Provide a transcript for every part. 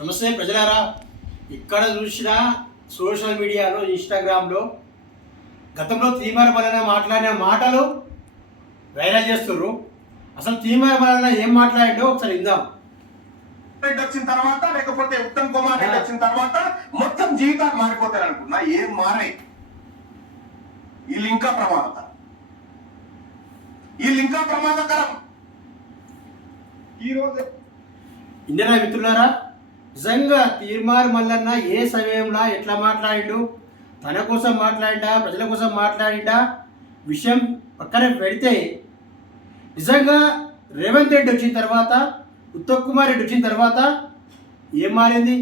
నమస్తే ప్రజలారా, ఇక్కడ చూసిన సోషల్ మీడియాలో ఇన్స్టాగ్రామ్లో గతంలో తీర్మాన వలన మాట్లాడిన మాటలు వైరల్ చేస్తున్నారు. అసలు తీర్మాన వలన ఏం మాట్లాడాడో ఒకసారి విందాం. రెడ్డి వచ్చిన తర్వాత లేకపోతే ఉత్తమ్ కుమార్ రెడ్డి వచ్చిన తర్వాత మొత్తం జీవితాలు మారిపోతారు అనుకున్నా. ఏం మారాయి? వీళ్ళు ఇంకా ప్రమాదకరం, వీళ్ళు ఇంకా ప్రమాదకరం. ఈరోజు ఇండియా మిత్రులారా, నిజంగా తీర్మార్ మల్లన్న ఏ సమయంలో ఎట్లా మాట్లాడిండు, తన కోసం మాట్లాడిండా, ప్రజల కోసం మాట్లాడిండా విషయం పక్కన పెడితే, నిజంగా రేవంత్ రెడ్డి వచ్చిన తర్వాత, ఉత్తమ్ కుమార్ రెడ్డి వచ్చిన తర్వాత ఏం మారింది?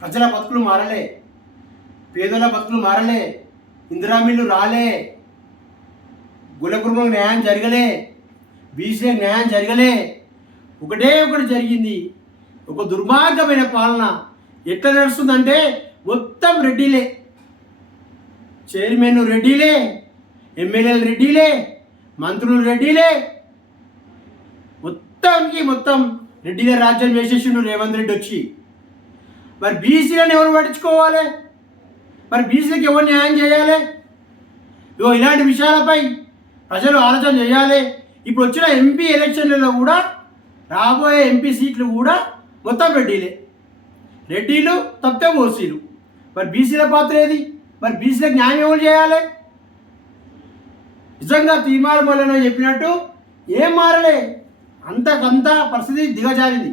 ప్రజల బతుకులు మారలే, పేదల బతుకులు మారలే, ఇందిరామిల్లు రాలే, గులకుర్మకు న్యాయం జరగలే, బీసీ న్యాయం జరగలే. ఒకటే ఒకటి జరిగింది, ఒక దుర్మార్గమైన పాలన. ఎట్లా నడుస్తుందంటే మొత్తం రెడ్డిలే, చైర్మన్ రెడ్డిలే, ఎమ్మెల్యేలు రెడ్డిలే, మంత్రులు రెడ్డిలే, మొత్తం రెడ్డిలే రాజ్యం వేసేసిండు రేవంత్ రెడ్డి వచ్చి. మరి బీసీలను ఎవరు పట్టించుకోవాలి? మరి బీసీలకు ఎవరు న్యాయం చేయాలి? ఇగో ఇలాంటి విషయాలపై ప్రజలు ఆలోచన చేయాలి. ఇప్పుడు వచ్చిన ఎంపీ ఎలక్షన్లలో కూడా, రాబోయే ఎంపీ సీట్లు కూడా మొత్తం రెడ్డిలే. రెడ్డిలు తప్పితే ఓసీలు. మరి బీసీల పాత్ర ఏది? మరి బీసీలకు న్యాయం ఎవరు చేయాలి? నిజంగా తీర్మానం వలన చెప్పినట్టు ఏం మారలే, అంతకంతా పరిస్థితి దిగజారింది.